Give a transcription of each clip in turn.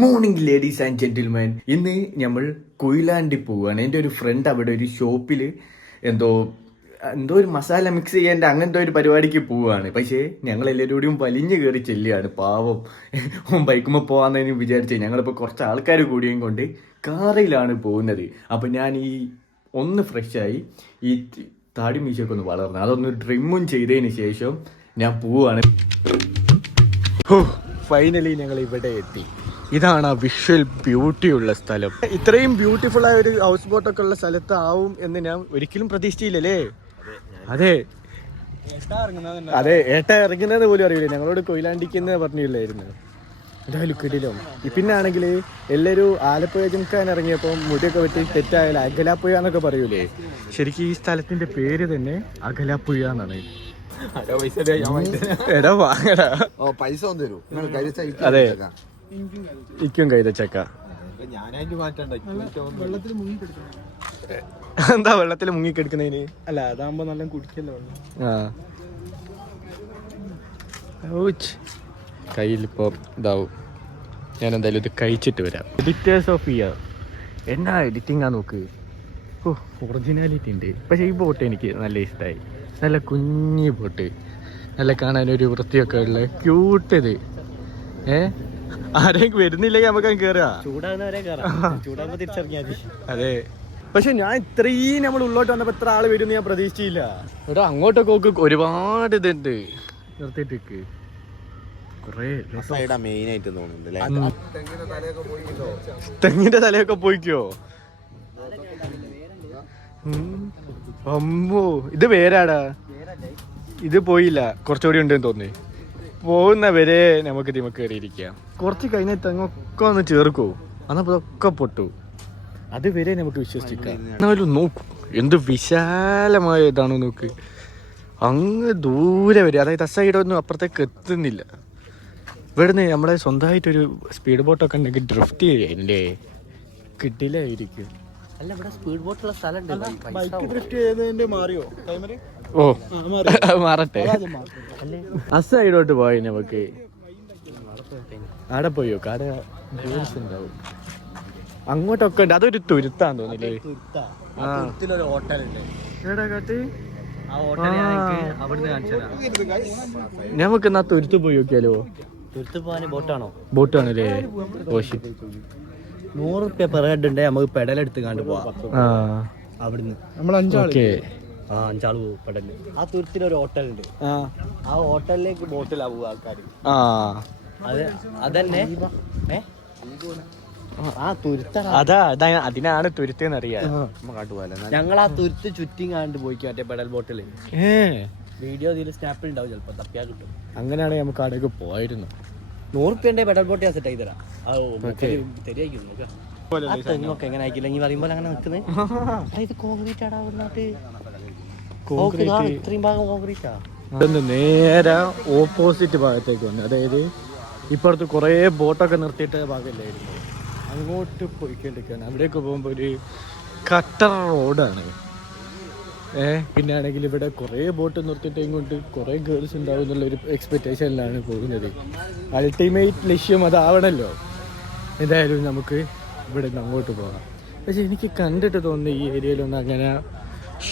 Morning ladies and gentleman. ഇന്ന് നമ്മൾ കൊയിലാണ്ടി പോവുകയാണ്. എൻ്റെ ഒരു ഫ്രണ്ട് അവിടെ ഒരു ഷോപ്പിൽ എന്തോ ഒരു മസാല മിക്സ് ചെയ്യേണ്ട അങ്ങനത്തെ ഒരു പരിപാടിക്ക് പോവുകയാണ്. പക്ഷേ ഞങ്ങൾ എല്ലാവരും വലിഞ്ഞു കയറി ചെല്ലുകയാണ്. പാവം ബൈക്കുമ്പോൾ പോകാമെന്നു വിചാരിച്ചേ ഞങ്ങളിപ്പോൾ കുറച്ച് ആൾക്കാർ കൂടിയും കൊണ്ട് കാറിലാണ് പോകുന്നത്. അപ്പം ഞാൻ ഒന്ന് ഫ്രഷായി ഈ താടി മീശയൊക്കെ ഒന്ന് വളർന്നു അതൊന്ന് ട്രിമ്മും ചെയ്തതിന് ശേഷം ഞാൻ പോവുകയാണ്. ഫൈനലി ഞങ്ങൾ ഇവിടെ എത്തി. ഇതാണ് ആ വിഷ്വൽ ബ്യൂട്ടി ഉള്ള സ്ഥലം. ഇത്രയും ബ്യൂട്ടിഫുൾ ആയ ഒരു ഹൗസ് ബോട്ടൊക്കെ ഉള്ള സ്ഥലത്ത് ആവും എന്ന് ഞാൻ ഒരിക്കലും പ്രതീക്ഷിച്ചില്ലല്ലേ. അതെ ഏട്ട ഇറങ്ങുന്നത് പോലും അറിയില്ല. ഞങ്ങളോട് കൊയിലാണ്ടിക്കെന്ന് പറഞ്ഞില്ലായിരുന്നു. എന്തായാലും കിടിലോ. പിന്നെ ആണെങ്കിൽ എല്ലാവരും ആലപ്പുഴ ജംഗ്ഷൻ ഇറങ്ങിയപ്പോൾ മുടിയൊക്കെ വെട്ടി തെറ്റായാലും അകലാപ്പുഴ എന്നൊക്കെ പറയൂലേ. ശരിക്കും ഈ സ്ഥലത്തിന്റെ പേര് തന്നെ അകലാപ്പുഴ എന്നാണ്. എടാ വാങ്ങടാ, പൈസ അതെ ഇക്കും കൈതച്ചക്ക. എന്താ വെള്ളത്തിൽ മുങ്ങിക്കെടുക്കുന്നതിന്? അല്ല അതാകുമ്പോ നല്ല കുടിക്കല്ലോ. കയ്യിലിപ്പോ ഇതാവും. ഞാൻ എന്തായാലും ഇത് കഴിച്ചിട്ട് വരാം. എഡിറ്റേഴ്സ് ഓഫ് ഇയർ എന്നാ എഡിറ്റിംഗ് ആ നോക്ക്. ഒറിജിനാലിറ്റി ഉണ്ട്. പക്ഷെ ഈ ബോട്ട് എനിക്ക് നല്ല ഇഷ്ടമായി. നല്ല കുഞ്ഞി ബോട്ട്, നല്ല കാണാനൊരു വൃത്തിയൊക്കെ ഉള്ള ക്യൂട്ടത്. ആരെങ്കിലും വരുന്നില്ലെങ്കിൽ നമുക്ക് കയറുക. ചൂടാകുമ്പോ തിരിച്ചറിഞ്ഞാൽ അതെ. പക്ഷെ ഞാൻ ഇത്രയും നമ്മൾ ഉള്ളോട്ട് വന്നപ്പോ എത്ര ആള് വരും ഞാൻ പ്രതീക്ഷിച്ചില്ല. ഇവിടെ അങ്ങോട്ടൊക്കെ നോക്ക് ഒരുപാട് ഇതുണ്ട് നിർത്തിയിട്ടേക്ക്. തെങ്ങിന്റെ തലയൊക്കെ പോയിക്കോ. അമ്മോ ഇത് വേരാടാ. ഇത് പോയില്ല, കുറച്ചുകൂടി ഉണ്ടെന്ന് തോന്നി. പോകുന്ന വരെ നമുക്ക് തിമക്ക് കയറിയിരിക്കാം. കുറച്ച് കഴിഞ്ഞ തെങ്ങൊക്കെ ഒന്ന് ചേർക്കൂ, അന്നൊക്കെ പൊട്ടു. അതുവരെ നമുക്ക് വിശ്വസിക്കാം. എന്നാലും നോക്കൂ എന്ത് വിശാലമായ ഇതാണ് നോക്ക്. അങ്ങ് ദൂരെ വരെ, അതായത് ആ സൈഡൊന്നും അപ്പുറത്തേക്ക് എത്തുന്നില്ല. ഇവിടുന്ന് നമ്മളെ സ്വന്തമായിട്ടൊരു സ്പീഡ് ബോട്ടൊക്കെ ഉണ്ടെങ്കിൽ ഡ്രിഫ്റ്റ് ചെയ്യാനില്ലേ, കിട്ടില്ലായിരിക്കും. അല്ല ഇവിടെ സ്പീഡ് ബോട്ടുള്ള സ്ഥലം ഓ മാറട്ടെ. ആ സൈഡോട്ട് പോയി നമുക്ക്. ആടെ പോയോ കാടെ ഉണ്ടാവും. അങ്ങോട്ടൊക്കെ ഉണ്ട്. അതൊരു തുരുത്താന്ന് തോന്നില്ലേ. നമുക്ക് എന്നാ തുരുത്ത് പോയി നോക്കിയാലോ. തുരുത്ത് പോകാൻ ബോട്ടാണോ? ബോട്ടാണല്ലേ. 100 റുപ്യ പെർ ഹെഡ് ഉണ്ട്. നമുക്ക് പെടലെടുത്ത് കണ്ടു പോവാം. അവിടുന്ന് നമ്മൾ 5 ആള് പോകും പെടല്. ആ തുരുത്തിൽ ഒരു ഹോട്ടൽ ഉണ്ട്. ആ ഹോട്ടലിലേക്ക് ബോട്ടിലാ പോവുക ആൾക്കാർ. അതന്നെ ആ തുരുത്ത അതാ അതിനാണ് തുരുത്ത് അറിയാം. ഞങ്ങൾ ആ തുരുത്ത് ചുറ്റിയും കണ്ട് പോയിക്കും മറ്റേ പെടൽ ബോട്ടില്. വീഡിയോ ഇതിൽ സ്നാപ്പിൽ ഉണ്ടാവും, ചിലപ്പോ തപ്പിയാ കിട്ടും. അങ്ങനെയാണെങ്കിൽ നമുക്ക് അവിടേക്ക് പോയിരുന്നു. 100 റുപ്യന്റെ പെടൽ ബോട്ട് ഞാൻ സെറ്റ് ആയി തരാം. തെങ്ങൊക്കെ എങ്ങനെ ആയിക്കില്ല നീ പറയുമ്പോൾ അങ്ങനെ നിൽക്കുന്നത്. ഇത് കോൺക്രീറ്റ് ആടാ നാട്ട്. ഇത്രയും ഭാഗം കോൺക്രീറ്റാ. നേരെ ഓപ്പോസിറ്റ് ഭാഗത്തേക്ക് വന്നു. അതായത് ഇപ്പുറത്ത് കുറേ ബോട്ടൊക്കെ നിർത്തിയിട്ട ഭാഗമില്ലായിരുന്നു, അങ്ങോട്ട് പോയിക്കൊണ്ടിരിക്കുകയാണ്. അവിടേക്ക് പോകുമ്പോൾ ഒരു കട്ടർ റോഡാണ്. പിന്നെ ആണെങ്കിൽ ഇവിടെ കുറേ ബോട്ട് നിർത്തിയിട്ട് ഇങ്ങോട്ട് കുറേ ഗേൾസ് ഉണ്ടാവും എന്നുള്ളൊരു എക്സ്പെക്റ്റേഷനിലാണ് പോകുന്നത്. അൾട്ടിമേറ്റ് ലക്ഷ്യം അതാവണല്ലോ. എന്തായാലും നമുക്ക് ഇവിടെ നിന്ന് അങ്ങോട്ട് പോകാം. പക്ഷെ എനിക്ക് കണ്ടിട്ട് തോന്നുന്നു ഈ ഏരിയയിലൊന്നും അങ്ങനെ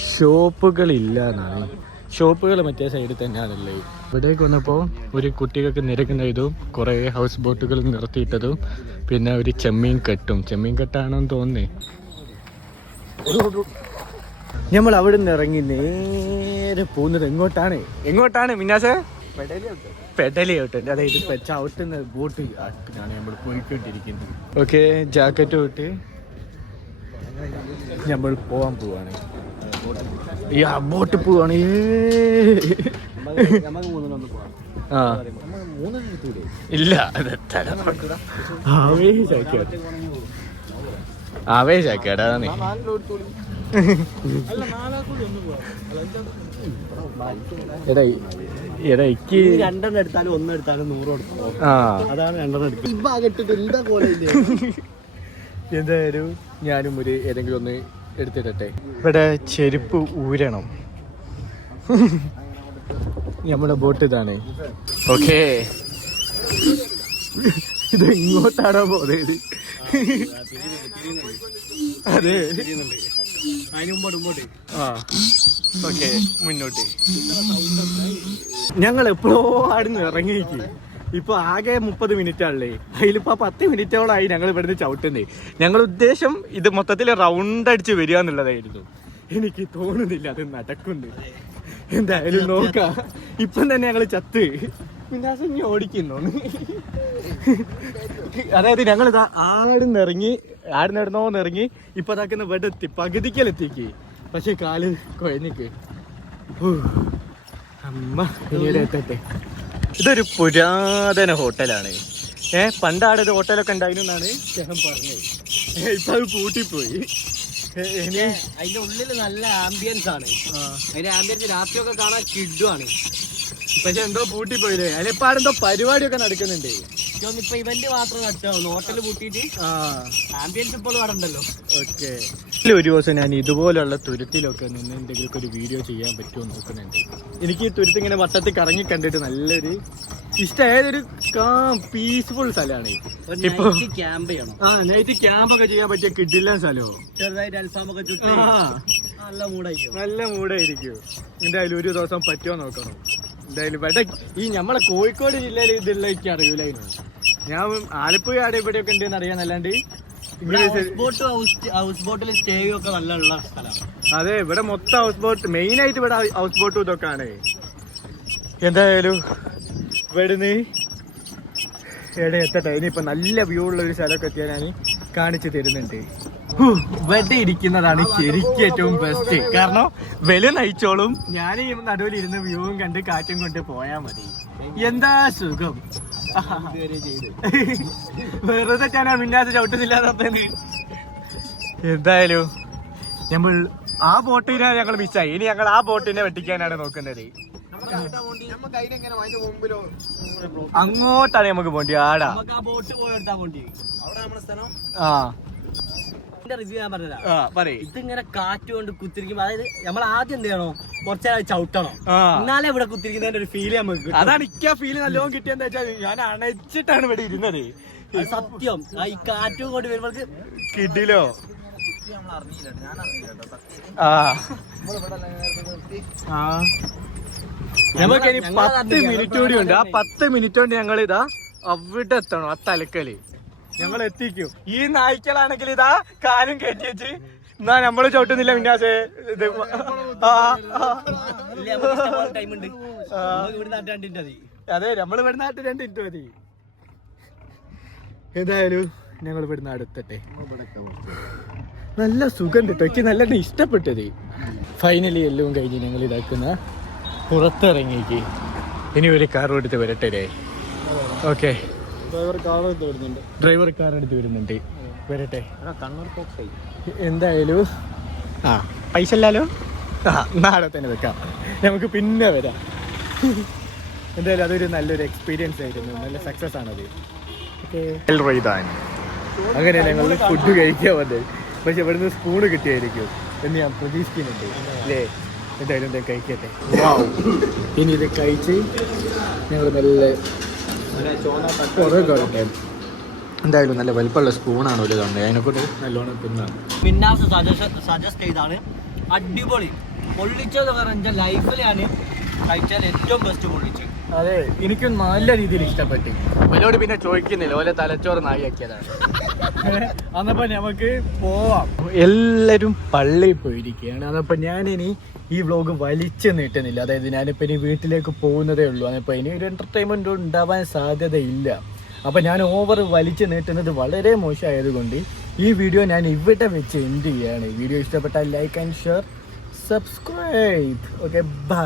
ഷോപ്പുകളില്ല എന്നാണ്. ഷോപ്പുകൾ മറ്റേ സൈഡിൽ തന്നെയാണല്ലേ. ഇവിടേക്ക് വന്നപ്പോൾ ഒരു കുട്ടികൾക്ക് നിരക്കുന്ന ഇതും കുറേ ഹൗസ് ബോട്ടുകൾ നിർത്തിയിട്ടതും പിന്നെ ഒരു ചെമ്മീൻ കെട്ടാണെന്ന് തോന്നി. നമ്മൾ അവിടെ നിന്ന് ഇറങ്ങി നേരെ പോകുന്നത് എങ്ങോട്ടാണ് മിന്നാസേ? പെടലിയോട്ട്. അതായത് ചവിട്ടുന്ന ബോട്ട് ആണ് നമ്മൾ പോയിക്കൊണ്ടിരിക്കുന്നത്. ഓക്കെ, ജാക്കറ്റ് വിട്ട് നമ്മൾ പോവാണ്. ബോട്ട് പോവാണ്. ഇല്ല ആവേശാക്കിയാടാ നീ. എനിക്ക് 2 എടുത്താലും 1 എടുത്താലും 100 കൊടുക്കും. അതാണ് 2 എടുക്കും. എന്തായാലും ഞാനും ഏതെങ്കിലും ഒന്ന് എടുത്തിട്ടെ. ഇവിടെ ചെരുപ്പ് ഊരണം. നമ്മുടെ ബോട്ട് ഇതാണ്. ഓക്കേ ഇത് ഇങ്ങോട്ടാണോ പോകുന്നത്? അതെ ആ ഓക്കെ മുന്നോട്ട്. ഞങ്ങൾ എപ്പോഴോ ആടുന്ന് ഇറങ്ങിയിരിക്കും. ഇപ്പൊ ആകെ 30 മിനിറ്റ് ആണല്ലേ, അതിലിപ്പോ 10 മിനിറ്റോളായി ഞങ്ങൾ ഇവിടുന്ന് ചവിട്ടുന്നേ. ഞങ്ങൾ ഉദ്ദേശം ഇത് മൊത്തത്തിൽ റൗണ്ട് അടിച്ച് വരിക എന്നുള്ളതായിരുന്നു. എനിക്ക് തോന്നുന്നില്ല അത് നടക്കുന്നു. എന്തായാലും നോക്കാം. ഇപ്പം തന്നെ ഞങ്ങൾ ചത്ത് മിന്നാസ് ഇനി ഓടിക്കുന്നു. അതായത് ഞങ്ങളിതാ ആടുന്നിറങ്ങി ഇപ്പൊ അതാക്കുന്ന ഇവിടെ എത്തി, പകുതിക്കലെത്തിക്ക്. പക്ഷെ കാല് കുഴഞ്ഞിക്ക്. അമ്മ ഇനിയുടെ എത്തട്ടെ. ഇതൊരു പുരാതന ഹോട്ടലാണ്. പണ്ടാടൊരു ഹോട്ടലൊക്കെ ഉണ്ടായിരുന്നാണ് അദ്ദേഹം പറഞ്ഞത്. ഇപ്പൊ അത് പൂട്ടിപ്പോയി. അതിന്റെ ഉള്ളില് നല്ല ആംബിയൻസ് ആണ്. അതിന്റെ ആംബിയൻസ് രാത്രിയൊക്കെ കാണാൻ കിഡുമാണ്. പക്ഷെ എന്തോ പൂട്ടിപ്പോയില്ലേ? അതിലിപ്പോ എന്തോ പരിപാടിയൊക്കെ നടക്കുന്നുണ്ട്. ഇപ്പൊ ഇവന്റ് മാത്രം നടത്താവുന്നു, ഹോട്ടല് പൂട്ടിയിട്ട്. ആംബിയൻസ് ഇപ്പോഴും അവിടെ ഉണ്ടല്ലോ. ഓക്കെ. ഒരു ദിവസം ഞാൻ ഇതുപോലുള്ള തുരുത്തിലൊക്കെ നിന്ന് എന്തെങ്കിലുമൊക്കെ ഒരു വീഡിയോ ചെയ്യാൻ പറ്റുമോ നോക്കുന്നുണ്ട്. എനിക്ക് ഈ തുരുത്ത് ഇങ്ങനെ വട്ടത്തിൽ കറങ്ങി കണ്ടിട്ട് നല്ലൊരു ഇഷ്ടമായതൊരു പീസ്ഫുൾ സ്ഥലമാണ്. ഇപ്പൊ ക്യാമ്പ് ചെയ്യണം. നൈറ്റ് ക്യാമ്പൊക്കെ ചെയ്യാൻ പറ്റിയ കിഡില്ല സ്ഥലമോ. ചെറുതായിട്ട് അൽഫാമൊക്കെ ചുറ്റി നല്ല മൂടായിരിക്കും. എന്തായാലും ഒരു ദിവസം പറ്റുമോ നോക്കണം. എന്തായാലും ഇവിടെ ഈ നമ്മളെ കോഴിക്കോട് ജില്ലയിൽ ഇതുള്ള എനിക്ക് അറിയില്ലായിരുന്നു. ഞാൻ ആലപ്പുഴ ആടെ ഇവിടെയൊക്കെ ഉണ്ടെന്ന് അറിയാന്നല്ലാണ്ട്. ഹൗസ് ബോട്ടിൽ സ്റ്റേ ഒക്കെ നല്ല ഉള്ള സ്ഥലമാണ്. അതെ, ഇവിടെ മൊത്തം ഹൗസ് ബോട്ട്, മെയിൻ ആയിട്ട് ഇവിടെ ഹൗസ് ബോട്ടും ഇതൊക്കെ ആണ്. എന്തായാലും ഇവിടുന്ന് എവിടെ എത്തട്ടെ. ഇനിയിപ്പോ നല്ല വ്യൂ ഉള്ള ഒരു സ്ഥലമൊക്കെ എത്തിയാൽ ഞാൻ കാണിച്ചു തരുന്നുണ്ട്. ഇവിടെ ഇരിക്കുന്നതാണ് ശരിക്കും ഏറ്റവും ബെസ്റ്റ്. കാരണം വില നയിച്ചോളും, ഞാൻ ഈ നടുവിൽ ഇരുന്ന് വ്യൂവും കണ്ട് കാറ്റും കൊണ്ട് പോയാൽ മതി. എന്താ സുഖം. വെറുതെ ഞാൻ മിന്നാതെ ചവിട്ടുന്നില്ലാതെ. എന്തായാലും നമ്മൾ ആ ബോട്ടിനെ ഞങ്ങൾ മിസ്സായി. ഇനി ഞങ്ങൾ ആ ബോട്ടിനെ വെട്ടിക്കാനാണ് നോക്കുന്നത്. അങ്ങോട്ടാണ് നമുക്ക് പോണ്ടി. ആടാ റിവ്യൂ ഞാൻ പറഞ്ഞതാ. ഇതിങ്ങനെ കാറ്റ് കൊണ്ട് കുത്തിരിക്കുമ്പോ, അതായത് നമ്മൾ ആദ്യം എന്ത് ചെയ്യണോ, കുറച്ചേരം ചവിട്ടണം. എന്നാലേ ഇവിടെ കുത്തിരിക്കുന്നതിന്റെ ഒരു ഫീല് നമുക്ക്. അതാണ് എനിക്ക് ആ ഫീല് നല്ലോണം കിട്ടിയെന്ന് വെച്ചാൽ ഞാൻ അണച്ചിട്ടാണ് ഇവിടെ ഇരുന്നത്. സത്യം. ഈ കാറ്റും കൊണ്ട് വരുമ്പോഴേക്ക് കിഡിലോ. നമുക്ക് ഇനി 10 മിനിറ്റ് കൂടി ഉണ്ട്. ആ 10 മിനിറ്റ് കൊണ്ട് ഞങ്ങൾ ഇതാ അവിടെ എത്തണം. ആ തലക്കല് ഞങ്ങൾ എത്തിക്കും. ഈ നായ്ക്കളാണെങ്കിൽ ഇതാ കാലും കയറ്റി വെച്ച് എന്നാ നമ്മള് ചവിട്ടുന്നില്ല മിന്നാസേ. ഇത് അതെ, നമ്മൾ ഇവിടെ നാട്ടിൽ 2 മിനിറ്റ് മതി. ഏതായാലും ഞങ്ങൾ ഇവിടുന്ന് അടുത്തട്ടെ. നല്ല സുഖം കിട്ടും. എനിക്ക് നല്ല ഇഷ്ടപ്പെട്ടത്. ഫൈനലി എല്ലാം കഴിഞ്ഞ് ഞങ്ങൾ ഇതാക്കുന്ന പുറത്തിറങ്ങിക്ക്. ഇനി ഒരു കാർ എടുത്ത് വരട്ടെ. ഓക്കെ, ഡ്രൈവർ കാർ എടുത്ത് വരുന്നുണ്ട്. വരട്ടെ. എന്തായാലും പൈസ ഇല്ലല്ലോ. നാളെ തന്നെ വെക്കാം, നമുക്ക് പിന്നെ വരാം. എന്തായാലും അതൊരു നല്ലൊരു എക്സ്പീരിയൻസ് ആയിരുന്നു. നല്ല സക്സസ് ആണത്. അങ്ങനെ ഞങ്ങൾ ഫുഡ് കഴിക്കാൻ വന്നത്. പക്ഷെ ഇവിടുന്ന് സ്പൂണ് കിട്ടിയായിരിക്കും എന്ന് ഞാൻ പ്രതീക്ഷിക്കുന്നുണ്ട് അല്ലേ. എന്തായാലും എന്താ കഴിക്കട്ടെ. ഇനി ഇത് കഴിച്ച് ഞങ്ങൾ നല്ല എന്തായാലും നല്ല വലിപ്പമുള്ള സ്പൂണാണ് ഒരു തന്നെ. അതിനെക്കൊണ്ട് നല്ലോണം തിന്നാണ്. മിന്നാസ് സജസ്റ്റ് ചെയ്താണ്. അടിപൊളി പൊള്ളിച്ചത് പറഞ്ഞ ലൈഫിലാണ് കഴിച്ചാൽ ഏറ്റവും ബെസ്റ്റ് പൊള്ളിച്ച്. അതെ, എനിക്കും നല്ല രീതിയിൽ ഇഷ്ടപ്പെട്ടു. അവരോട് പിന്നെ ചോദിക്കുന്നില്ല, ഓലെ തലച്ചോറ് നായിയാക്കിയതാണ്. അന്നപ്പോ നമുക്ക് പോവാം. എല്ലാരും പള്ളിയിൽ പോയിരിക്കുകയാണ്. അതപ്പോ ഞാനിനി ഈ വ്ലോഗ് വലിച്ചു നീട്ടുന്നില്ല. അതായത് ഞാനിപ്പോൾ ഇനി വീട്ടിലേക്ക് പോകുന്നതേ ഉള്ളൂ. അതിപ്പോൾ ഇനി ഒരു എൻ്റർടൈൻമെൻറ്റ് ഉണ്ടാവാൻ സാധ്യതയില്ല. അപ്പോൾ ഞാൻ ഓവർ വലിച്ചു നീട്ടുന്നത് വളരെ മോശമായതുകൊണ്ട് ഈ വീഡിയോ ഞാൻ ഇവിടെ വെച്ച് എൻഡ് ചെയ്യുകയാണ്. വീഡിയോ ഇഷ്ടപ്പെട്ടാൽ like and share, subscribe. Okay, by.